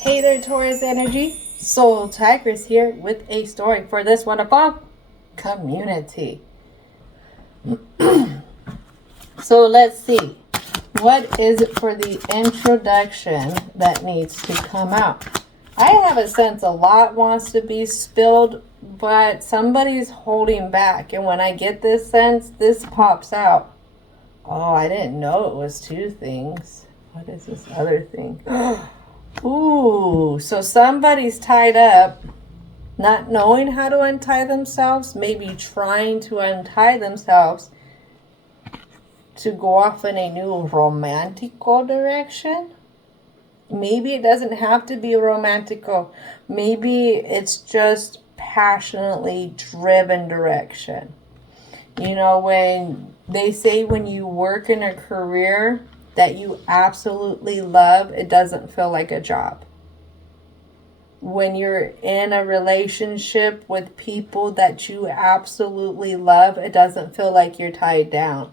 Hey there, Taurus energy. Soul Tigress here with a story for this wonderful community. So let's see. What is it for the introduction that needs to come out? I have a sense a lot wants to be spilled, but somebody's holding back. And when I get this sense, this pops out. Oh, I didn't know it was two things. What is this other thing? Ooh, so somebody's tied up, not knowing how to untie themselves, maybe trying to untie themselves to go off in a new romantical direction. Maybe it doesn't have to be romantical. Maybe it's just passionately driven direction. You know, when they say when you work in a career that you absolutely love, it doesn't feel like a job. When you're in a relationship with people that you absolutely love, it doesn't feel like you're tied down.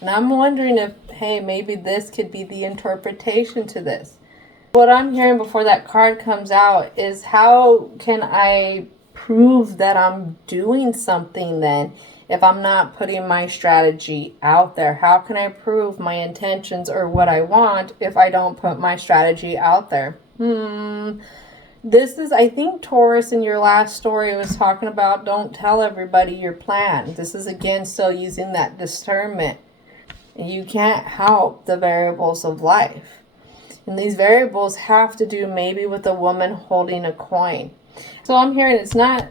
And I'm wondering if, hey, maybe this could be the interpretation to this. What I'm hearing before that card comes out is, how can I prove that I'm doing something then if I'm not putting my strategy out there? How can I prove my intentions or what I want if I don't put my strategy out there? This is, I think Taurus in your last story was talking about don't tell everybody your plan. This is again still using that discernment. You can't help the variables of life. And these variables have to do maybe with a woman holding a coin. So I'm hearing it's not,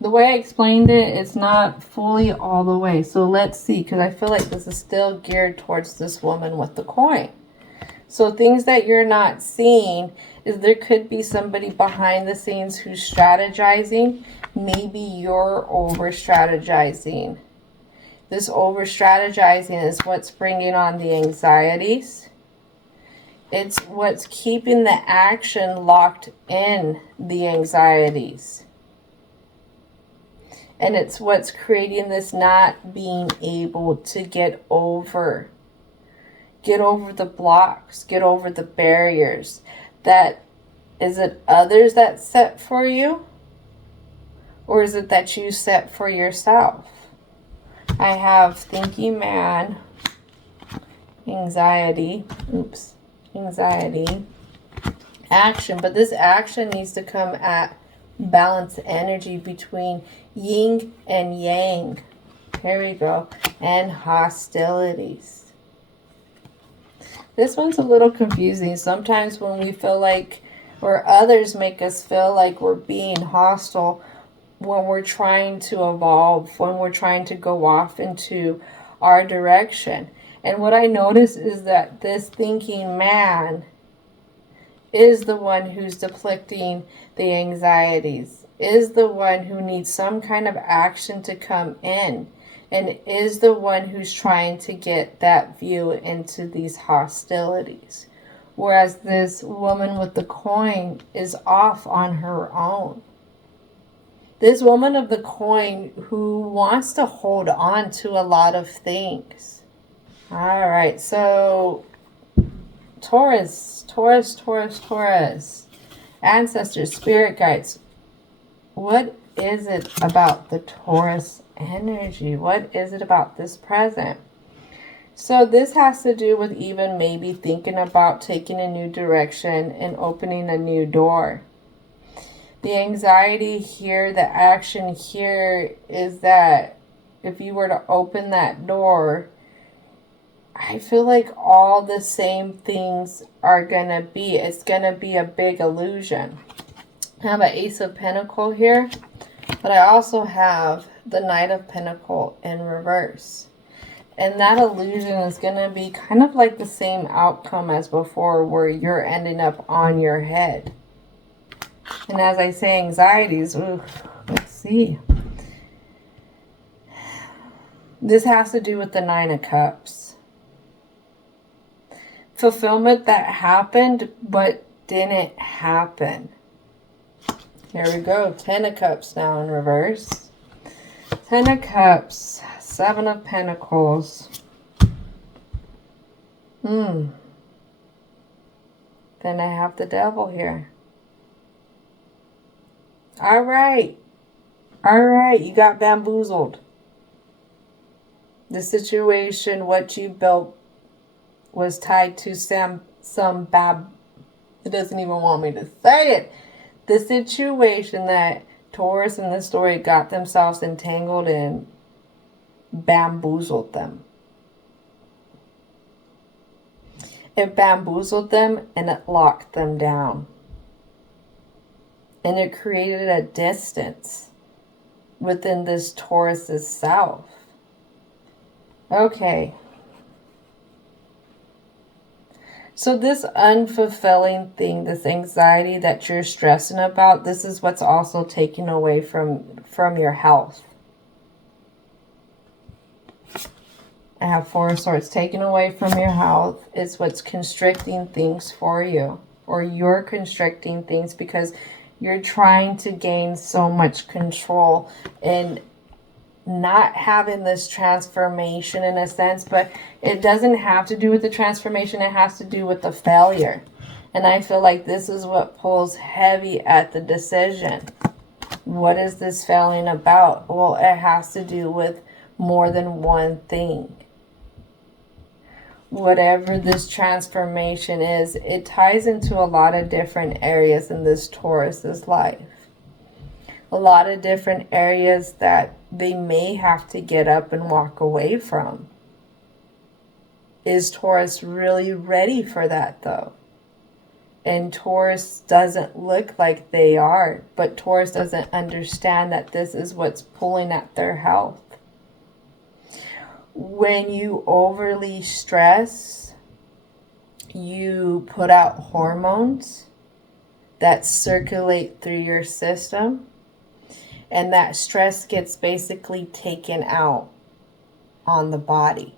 the way I explained it, it's not fully all the way. So let's see, because I feel like this is still geared towards this woman with the coin. So things that you're not seeing is there could be somebody behind the scenes who's strategizing. Maybe you're over-strategizing. This over-strategizing is what's bringing on the anxieties. It's what's keeping the action locked in the anxieties. And it's what's creating this not being able to get over the blocks, get over the barriers. That, is it others that set for you? Or is it that you set for yourself? I have thinking man, anxiety, action. But this action needs to come at balanced energy between yin and yang. Here we go. And hostilities. This one's a little confusing. Sometimes when we feel like, or others make us feel like we're being hostile, when we're trying to evolve, when we're trying to go off into our direction. And what I notice is that this thinking man is the one who's deflecting the anxieties, is the one who needs some kind of action to come in, and is the one who's trying to get that view into these hostilities. Whereas this woman with the coin is off on her own. This woman of the coin who wants to hold on to a lot of things. All right, so Taurus. Ancestors, spirit guides. What is it about the Taurus energy? What is it about this present? So this has to do with even maybe thinking about taking a new direction and opening a new door. The anxiety here, the action here is that if you were to open that door, I feel like all the same things are going to be. It's going to be a big illusion. I have an Ace of Pentacles here, but I also have the Knight of Pentacles in reverse. And that illusion is going to be kind of like the same outcome as before, where you're ending up on your head. And as I say, anxieties, let's see. This has to do with the Nine of Cups. Fulfillment that happened, but didn't happen. Here we go. 10 of Cups now in reverse. 10 of Cups. 7 of Pentacles. Then I have the Devil here. All right. All right. You got bamboozled. The situation, what you built, was tied to it doesn't even want me to say it. The situation that Taurus in this story got themselves entangled in bamboozled them. It bamboozled them and it locked them down. And it created a distance within this Taurus's self. Okay. So this unfulfilling thing, this anxiety that you're stressing about, this is what's also taking away from your health. I have Four of Swords. Taken away from your health is what's constricting things for you. Or you're constricting things because you're trying to gain so much control and not having this transformation in a sense, but it doesn't have to do with the transformation. It has to do with the failure. And I feel like this is what pulls heavy at the decision. What is this failing about? Well, it has to do with more than one thing. Whatever this transformation is, it ties into a lot of different areas in this Taurus's life. A lot of different areas that they may have to get up and walk away from. Is Taurus really ready for that though? And Taurus doesn't look like they are, but Taurus doesn't understand that this is what's pulling at their health. When you overly stress, you put out hormones that circulate through your system. And that stress gets basically taken out on the body.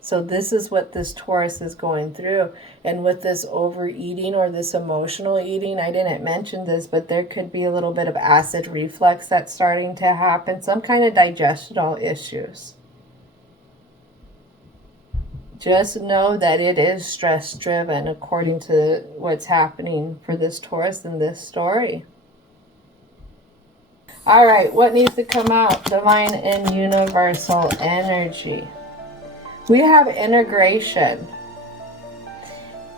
So this is what this Taurus is going through. And with this overeating or this emotional eating, I didn't mention this, but there could be a little bit of acid reflux that's starting to happen. Some kind of digestional issues. Just know that it is stress driven according to what's happening for this Taurus in this story. All right, what needs to come out? Divine and universal energy. We have integration.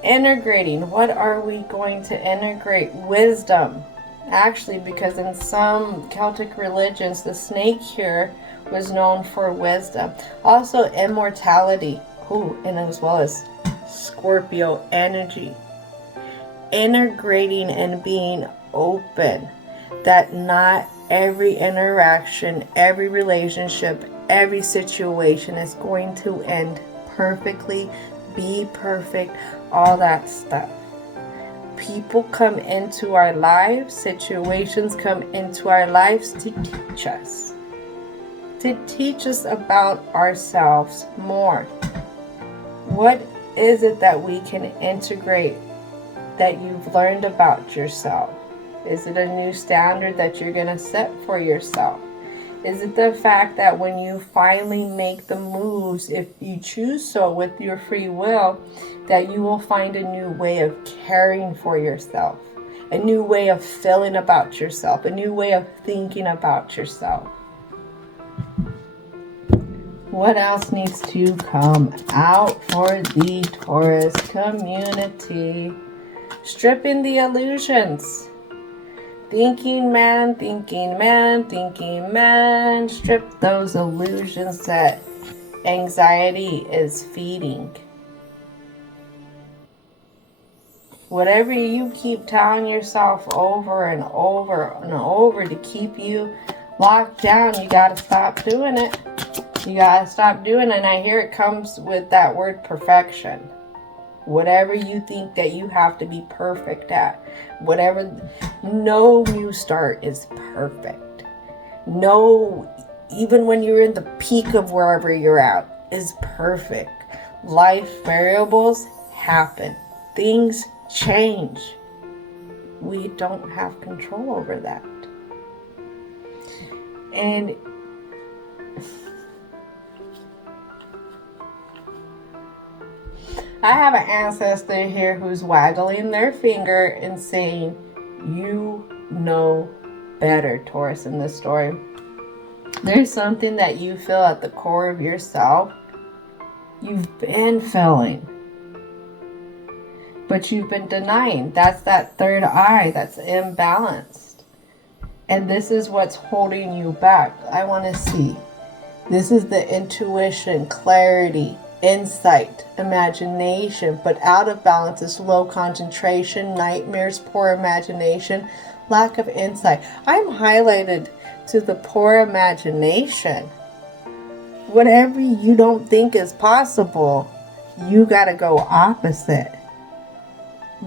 Integrating. What are we going to integrate? Wisdom. Actually, because in some Celtic religions, the snake here was known for wisdom. Also, immortality. Ooh, and as well as Scorpio energy. Integrating and being open. That not every interaction, every relationship, every situation is going to end perfectly, be perfect, all that stuff. People come into our lives, situations come into our lives to teach us. To teach us about ourselves more. What is it that we can integrate that you've learned about yourself? Is it a new standard that you're going to set for yourself? Is it the fact that when you finally make the moves, if you choose so with your free will, that you will find a new way of caring for yourself, a new way of feeling about yourself, a new way of thinking about yourself? What else needs to come out for the Taurus community? Stripping the illusions. Thinking man, thinking man, thinking man. Strip those illusions that anxiety is feeding. Whatever you keep telling yourself over and over and over to keep you locked down, you got to stop doing it. You got to stop doing it. And I hear it comes with that word perfection. Whatever you think that you have to be perfect at. No new start is perfect. No, even when you're in the peak of wherever you're at, is perfect. Life variables happen. Things change. We don't have control over that. And I have an ancestor here who's waggling their finger and saying, you know better, Taurus, in this story. There's something that you feel at the core of yourself you've been feeling, but you've been denying. That's that third eye that's imbalanced. And this is what's holding you back. I want to see. This is the intuition, clarity, insight, imagination, but out of balance is low concentration, nightmares, poor imagination, lack of insight. I'm highlighted to the poor imagination. Whatever you don't think is possible, you got to go opposite.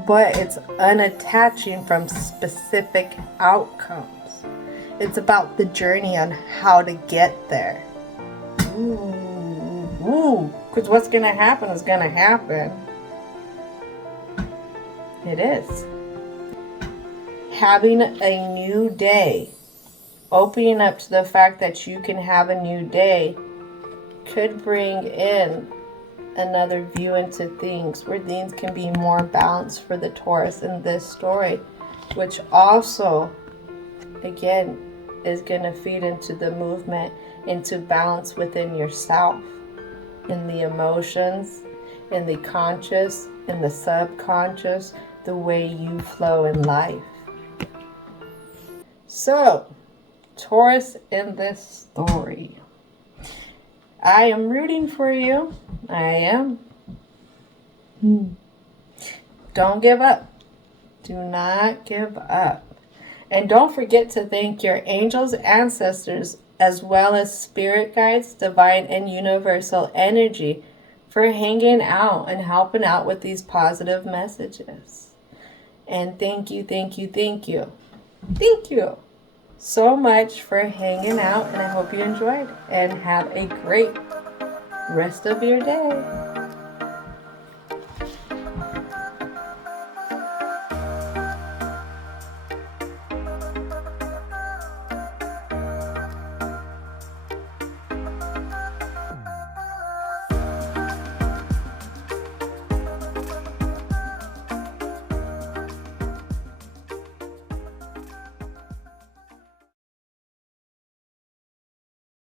But it's unattaching from specific outcomes. It's about the journey on how to get there. Ooh, because what's going to happen is going to happen. It is. Having a new day, opening up to the fact that you can have a new day, could bring in another view into things where things can be more balanced for the Taurus in this story, which also, again, is going to feed into the movement, into balance within yourself, in the emotions, in the conscious, in the subconscious, the way you flow in life. So, Taurus in this story, I am rooting for you. I am. Don't give up. Do not give up. And don't forget to thank your angels, ancestors, as well as spirit guides, divine and universal energy for hanging out and helping out with these positive messages. And thank you, thank you, thank you. Thank you so much for hanging out, and I hope you enjoyed and have a great rest of your day.